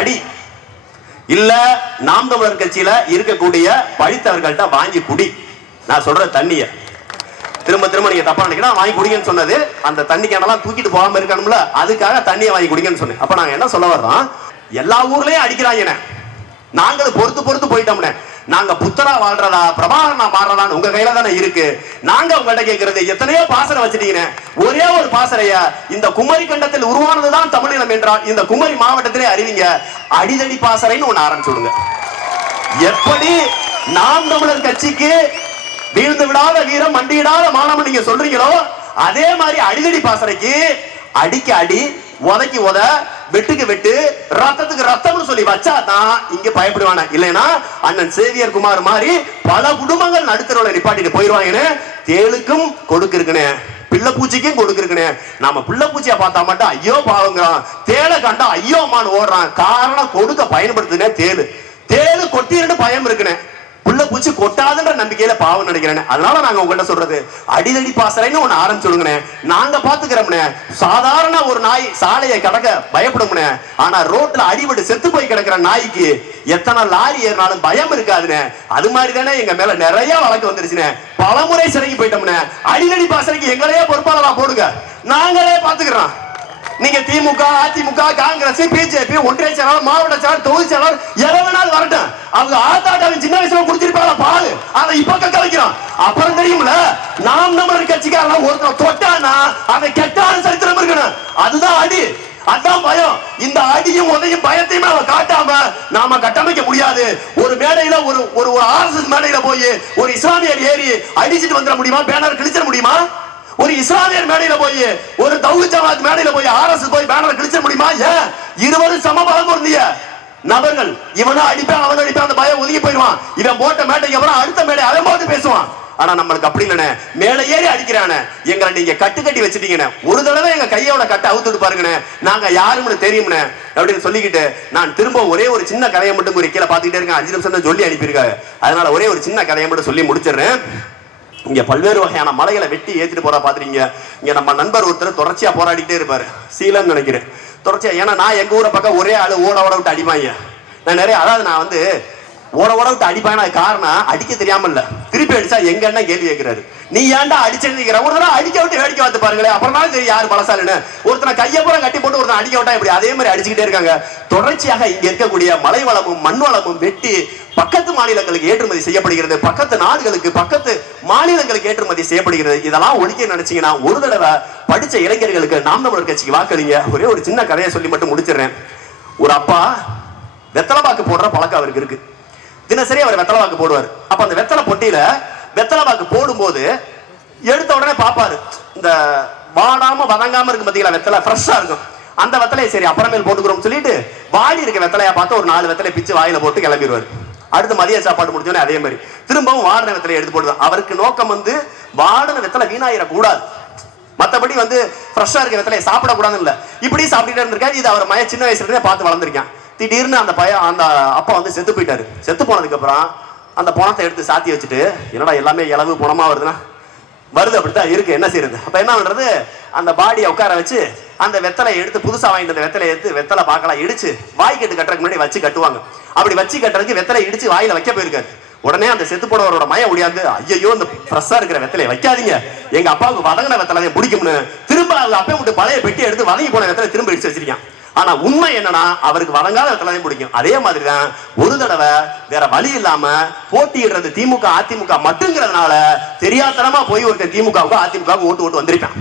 படி. இல்ல நாம் தமிழர் கட்சியில இருக்கக்கூடிய படித்தவர்கள்ட்ட வாங்கி குடி. நான் சொல்ற தண்ணிய. திரும்ப திரும்ப நீங்க தப்பா நினைக்கிறா வாங்கி குடிங்கன்னு சொன்னது அந்த தண்ணி கேனெல்லாம் தூக்கிட்டு போகாம இருக்கணும்ல அதுக்காக தண்ணியை வாங்கி குடிங்கன்னு சொன்னேன். அப்ப நாங்க என்ன சொல்ல வர்றோம்? எல்லா ஊர்லயும் அடிக்கிறாங்க நாங்களும் பொறுத்து பொறுத்து போயிட்டோம்னே. நாங்க புத்தரா வாழ்றதா பிரபாகரனா மாறுறதான்னு உங்க கையில தானே இருக்கு. நாங்க உங்ககிட்ட கேட்கறது எத்தனையோ பாசறை வச்சிட்டீங்க ஒரே ஒரு பாசறைய இந்த குமரி கண்டத்தில் உருவானதுதான் தமிழினம் என்றால் இந்த குமரி மாவட்டத்திலே அறிவிங்க. அடிதடி பாசறைன்னு ஒண்ணு ஆரம்பிச்சு எப்படி நாம் தமிழர் கட்சிக்கு வீழ்ந்து விடாத வீரம் மண்டியிடாத மாணவன் நீங்க சொல்றீங்களோ அதே மாதிரி அடிதடி பாசறைக்கு அடிக்க அடி உதைக்கு உத வெட்டுக்கு வெட்டு ரத்தத்துக்கு ரத்தம்னு சொல்லி வச்சா தான் இங்க பயப்படுவான. இல்லைன்னா அண்ணன் சேவியர் குமார் மாதிரி பல குடும்பங்கள் நடுத்தரவுல நிப்பாட்டிட்டு போயிருவாங்கன்னு தேளுக்கும் கொடுக்கு இருக்குனே பிள்ளை பூச்சிக்கும் கொடுக்கு நாம பிள்ளை பூச்சியை பார்த்தா மட்டும் ஐயோ பாவங்கிறான். தேளை கண்டா ஐயோ அம்மான்னு ஓடுறான். காரணம் கொடுக்க பயன்படுத்துனே தேளு. தேளு கொட்டிருன்னு பயம் இருக்குனே. உள்ள பூச்சி கொட்டாதுன்ற நம்பிக்கையில பாவம் நினைக்கிறேன். அதனால நாங்க உங்கள்ட்ட சொல்றது அடிதடி பாசறைன்னு ஒண்ணு ஆரம்பிச்சுடுங்கண்ணே நாங்க பாத்துக்கிறோம்னே சாதாரண ஒரு நாய் சாலையை கடக்க பயப்படும்னே ஆனா ரோட்ல அடிபட்டு செத்து போய் கிடக்கிற நாய்க்கு எத்தனை லாரி ஏறினாலும் பயம் இருக்காதுண்ணே. அது மாதிரி தானே எங்க மேல நிறைய வழக்கு வந்துருச்சுண்ணே. பலமுறை சிறைக்கு போயிட்டோம்னே அடிதடி பாசறைக்கு எங்களையே பொறுப்பாளரா போடுங்க. நாங்களே பாத்துக்கிறோம். நீங்க திமுக அதிமுக காங்கிரஸ் பிஜேபி ஒன்றிய செயலாளர் மாவட்ட செயலாளர் தொகுதி செயலாளர் எவ்வளவு நாள் வரட்டும். அவங்க ஆத்தாட்டாவின் சின்ன வயசுல அப்புறம் தெரியும்ல நாம் தமிழர் கட்சிக்காரன் ஒருத்தர் தொட்டானா அதை கெட்டான சரித்திரம் இருக்கணும். அதுதான் அடி. அதான் பயம். இந்த அடியும் உதையும் பயத்தையும் நாம காட்டாம நாம கட்டமைக்க முடியாது. ஒரு மேடையில ஒரு ஒரு ஆர்எஸ்எஸ் மேடையில போய் ஒரு இஸ்லாமியர் ஏறி அடிச்சிட்டு வந்துட முடியுமா? பேனர் கிழிச்சிட முடியுமா? ஒரு இஸ்லாமியர் மேடையில போய் ஒரு தௌஹி ஜமாத் மேடையில போய் ஆர்எஸ் போய் பேனர் கிழிச்சிட முடியுமா? ஏன்? இருவரும் சமபலம் பொருந்திய நபர்கள் இவனும் அடிப்பான் அவனும் அடிப்பான் அந்த பயம் ஒதுங்கி போயிடுவான். இவன் போட்ட மேடைக்கு அப்புறம் அடுத்த மேடை அவன் போட்டு பேசுவான். ஆனா நம்மளுக்கு அப்படி இல்லைண்ணே. மேலே ஏறி அடிக்கிறானே. எங்களை நீங்க கட்டு கட்டி வச்சிட்டீங்கண்ணே. ஒரு தடவை எங்க கையோட கட்டை அவுத்துட்டு பாருங்கண்ணே. நாங்க யாருன்னு தெரியும்ண்ணே. அப்படின்னு சொல்லிக்கிட்டு நான் திரும்ப ஒரே ஒரு சின்ன கதையை மட்டும் ஒரு கீழே பார்த்துக்கிட்டே இருக்கேன். அஞ்சு நிமிஷம் தான் சொல்லி அனுப்பியிருக்காரு. அதனால ஒரே ஒரு சின்ன கதையை மட்டும் சொல்லி முடிச்சிடுறேன். இங்க பல்வேறு வகையான மலைகளை வெட்டி ஏற்றிட்டு போற பாத்துறீங்க. இங்க நம்ம நண்பர் ஒருத்தர் தொடர்ச்சியா போராடிக்கிட்டே இருப்பாரு. சீலம் நினைக்கிறேன். தொடர்ச்சியா ஏன்னா நான் எங்க ஊரை பக்கம் ஒரே ஆளு ஓட ஓட விட்டு அடிப்பாங்க. நான் நிறைய அதாவது நான் வந்து ஓட ஓட விட்டு அடிப்பான காரணம் அடிக்க தெரியாம இல்ல திருப்பி அடிச்சா எங்க என்ன கேள்வி கேட்கிறாரு. நீ ஏன்டா அடிச்சிருக்கிற ஒரு தடவை அடிக்க விட்டு வேடிக்கை வந்து பாருங்களேன். அப்புறம் தான் தெரியும் யார் பலசாலின்னு ஒருத்தனை கையை பூரா கட்டி போட்டு ஒருத்தன் அடிக்க விட்டா இப்படி அதே மாதிரி அடிச்சுக்கிட்டே இருக்காங்க. தொடர்ச்சியாக இங்க இருக்கக்கூடிய மலை வளமும் மண் வளமும் வெட்டி பக்கத்து மாநிலங்களுக்கு ஏற்றுமதி செய்யப்படுகிறது. பக்கத்து நாடுகளுக்கு பக்கத்து மாநிலங்களுக்கு ஏற்றுமதி செய்யப்படுகிறது. இதெல்லாம் ஒழிக்க நினைச்சீங்கன்னா ஒரு தடவை படிச்ச இளைஞர்களுக்கு நாம் தமிழர் கட்சிக்கு வாக்களிங்க. ஒரே ஒரு சின்ன கதையை சொல்லி மட்டும் முடிச்சிடுறேன். ஒரு அப்பா வெத்தலைப்பாக்கு போடுற பழக்கம் அவருக்கு இருக்கு. தினசரி அவர் வெத்தலை வாக்கு போடுவார். அப்ப அந்த வெத்தலை பொட்டியில வெத்தலை வாக்கு போடும்போது எடுத்த உடனே பாப்பாரு இந்த வாடாம வதங்காம இருக்கு பாத்தீங்களா வெத்தலை ஃப்ரெஷ்ஷா இருக்கும். அந்த வெத்தலையை சரி அப்புறமேல் போட்டுக்கிறோம் சொல்லிட்டு வாடி இருக்க வெத்தலையா பார்த்து ஒரு நாலு வெத்தலை பிச்சு வாயில போட்டு கிளம்பிடுவார் அடுத்து மதிய சாப்பாடு முடிஞ்சோடனே அதே மாதிரி. திரும்பவும் வாடின வெத்தலை எடுத்து போடுதான் அவருக்கு நோக்கம் வந்து வாடின வெத்தலை வீணாயிடக்கூடாது மத்தபடி வந்து ஃப்ரெஷ்ஷா இருக்க வெத்தலையை சாப்பிடக்கூடாதுன்னு இல்லை. இப்படி சாப்பிட்டுட்டே இருந்திருக்காரு இது அவர் மய சின்ன வயசுல இருந்தே பார்த்து வளர்ந்துருக்கான். திடீர்னு அந்த பையன் அந்த அப்பா வந்து செத்து போயிட்டாரு. செத்து போனதுக்கப்புறம் அந்த பணத்தை எடுத்து சாத்தி வச்சுட்டு என்னடா எல்லாமே இளவு பணமாக வருதுன்னா? வருது அப்படித்தான் இருக்கு. என்ன செய்யறது அப்போ என்ன பண்ணுறது அந்த பாடியை உட்கார வச்சு அந்த வெத்தலை எடுத்து புதுசாக வாங்கிட்டு அந்த வெத்தலை எடுத்து வெத்தலை பார்க்கலாம் இடிச்சு வாய் கட்டு கட்டுறதுக்கு முன்னாடி வச்சு கட்டுவாங்க. அப்படி வச்சு கட்டுறதுக்கு வெத்தலை இடிச்சு வாயில் வைக்க போயிருக்காரு. உடனே அந்த செத்து போனவரோட மய முடியாது ஐயோ இந்த ஃப்ரெஷ்ஷாக இருக்கிற வெத்தலையை வைக்காதீங்க. எங்கள் அப்பாவுக்கு வதங்கின வெத்தலை பிடிக்கும்னு திரும்ப அவங்க அப்பே விட்டு பழைய பெட்டி எடுத்து வதங்கி போன வெத்தலை திரும்ப இடிச்சு வச்சிருக்கான். ஆனா உண்மை என்னன்னா அவருக்கு வழங்காத வெத்தலை பிடிக்கும். அதே மாதிரி தான் ஒரு தடவை வேற வழி இல்லாம போட்டியிடுறது திமுக அதிமுக மட்டுங்கிறதுனால தெரியாதனமா போய் ஒருத்தர் திமுகவுக்கு அதிமுகவுக்கு ஓட்டு ஓட்டு வந்திருக்கான்.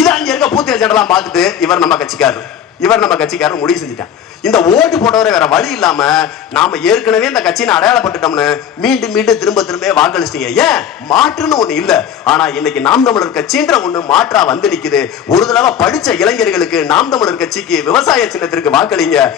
இது அங்க இருக்க பூத்திய ஜெண்டெல்லாம் பார்த்துட்டு இவர் நம்ம கட்சிக்காரர். இவர் நம்ம கட்சிக்காரர் முடிவு செஞ்சுட்டான். இந்த ஓட்டு போட்டவரை வேற வழி இல்லாம நாம ஏற்கனவே இந்த கட்சியை அடையாளப்பட்டுட்டோம்னு மீண்டும் மீண்டும் திரும்ப திரும்ப வாக்களிச்சிட்டீங்க. ஏன்? மாற்றுன்னு ஒண்ணு இல்ல. ஆனா இன்னைக்கு நாம் தமிழர் கட்சின்ற ஒண்ணு மாற்றா வந்து நிக்குது. ஒரு தடவை படிச்ச இளைஞர்களுக்கு நாம் தமிழர் கட்சிக்கு விவசாய சின்னத்திற்கு வாக்களிங்க.